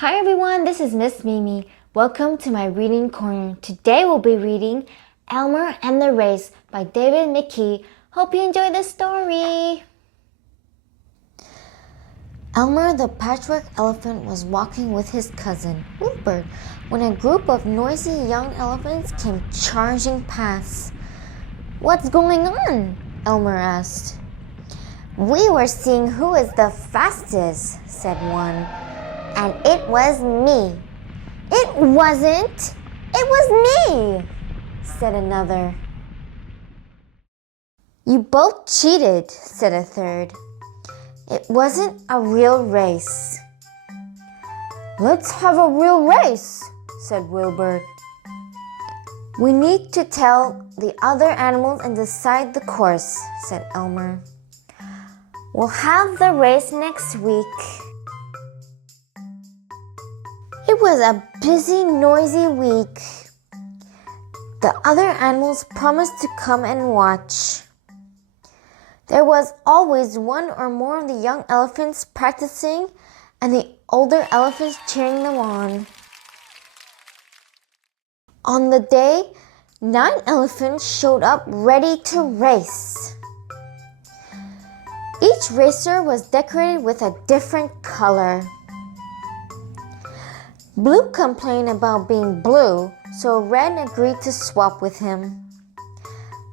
Hi everyone, this is Miss Mimi. Welcome to my reading corner. Today we'll be reading Elmer and the Race by David McKee. Hope you enjoy the story. Elmer the patchwork elephant was walking with his cousin, Wilbur, when a group of noisy young elephants came charging past. "What's going on?" Elmer asked. "We were seeing who is the fastest," said one. "And it was me." "It wasn't. It was me," said another. "You both cheated," said a third. "It wasn't a real race." "Let's have a real race," said Wilbur. "We need to tell the other animals and decide the course," said Elmer. "We'll have the race next week." It was a busy, noisy week. The other animals promised to come and watch. There was always one or more of the young elephants practicing and the older elephants cheering them on. On the day, 9 elephants showed up ready to race. Each racer was decorated with a different color. Blue complained about being blue, so Red agreed to swap with him.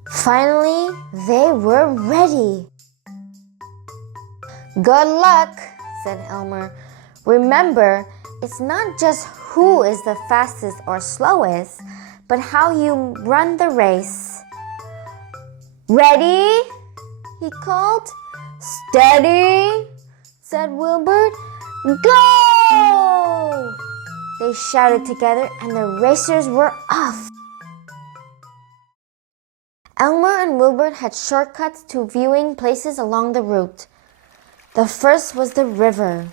Finally, they were ready. "Good luck," said Elmer. "Remember, it's not just who is the fastest or slowest, but how you run the race." "Ready?" he called. "Steady," said Wilbur. "Go!" They shouted together and the racers were off. Elmer and Wilbur had shortcuts to viewing places along the route. The first was the river.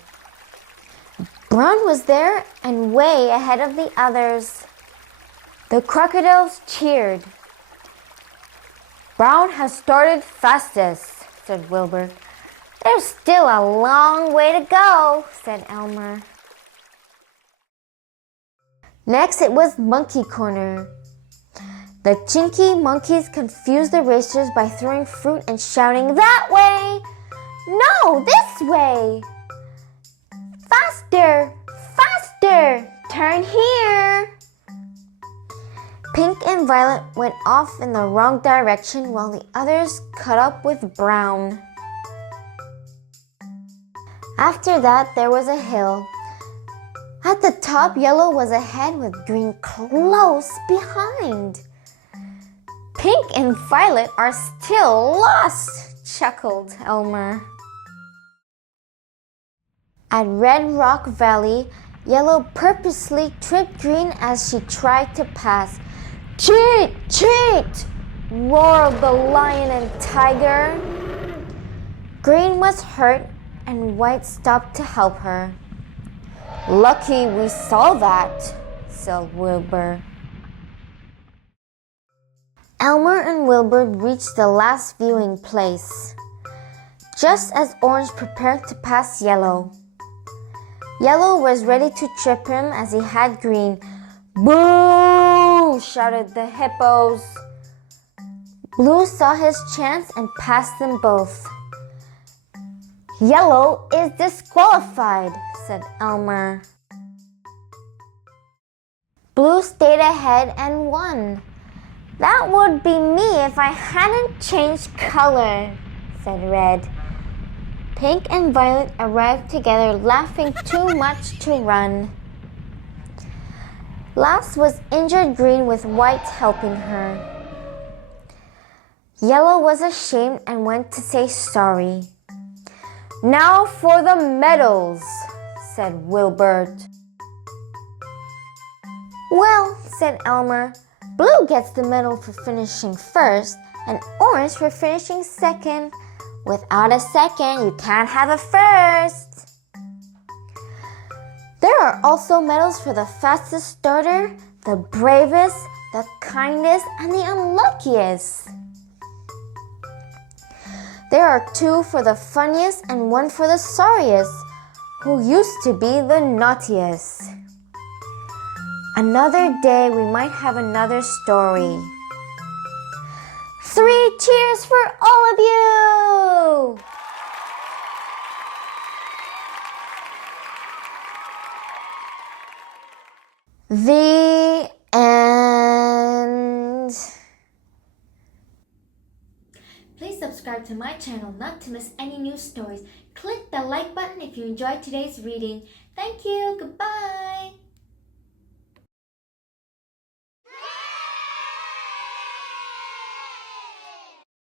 Brown was there and way ahead of the others. The crocodiles cheered. "Brown has started fastest," said Wilbur. "There's still a long way to go," said Elmer. Next, it was Monkey Corner. The Chinky monkeys confused the racers by throwing fruit and shouting, "That way! No, this way! Faster! Faster! Turn here!" Pink and Violet went off in the wrong direction while the others caught up with Brown. After that, there was a hill. At the top, Yellow was ahead with Green close behind. "Pink and Violet are still lost," chuckled Elmer. At Red Rock Valley, Yellow purposely tripped Green as she tried to pass. "Cheat! Cheat!" roared the lion and tiger. Green was hurt and White stopped to help her. "Lucky we saw that," said Wilbur. Elmer and Wilbur reached the last viewing place, just as Orange prepared to pass Yellow. Yellow was ready to trip him as he had Green. "Boo!" shouted the hippos. Blue saw his chance and passed them both. "Yellow is disqualified," said Elmer. Blue stayed ahead and won. "That would be me if I hadn't changed color," said Red. Pink and Violet arrived together, laughing too much to run. Last was injured Green with White helping her. Yellow was ashamed and went to say sorry. "Now for the medals," said Wilbur. "Well," said Elmer, "Blue gets the medal for finishing first and Orange for finishing second. Without a second, you can't have a first." There are also medals for the fastest starter, the bravest, the kindest, and the unluckiest. There are 2 for the funniest and 1 for the sorriest. who used to be the naughtiest. Another day we might have another story. 3 cheers for all of you! The end. Please subscribe to my channel not to miss any new stories. Click the like button if you enjoyed today's reading. Thank you. Goodbye.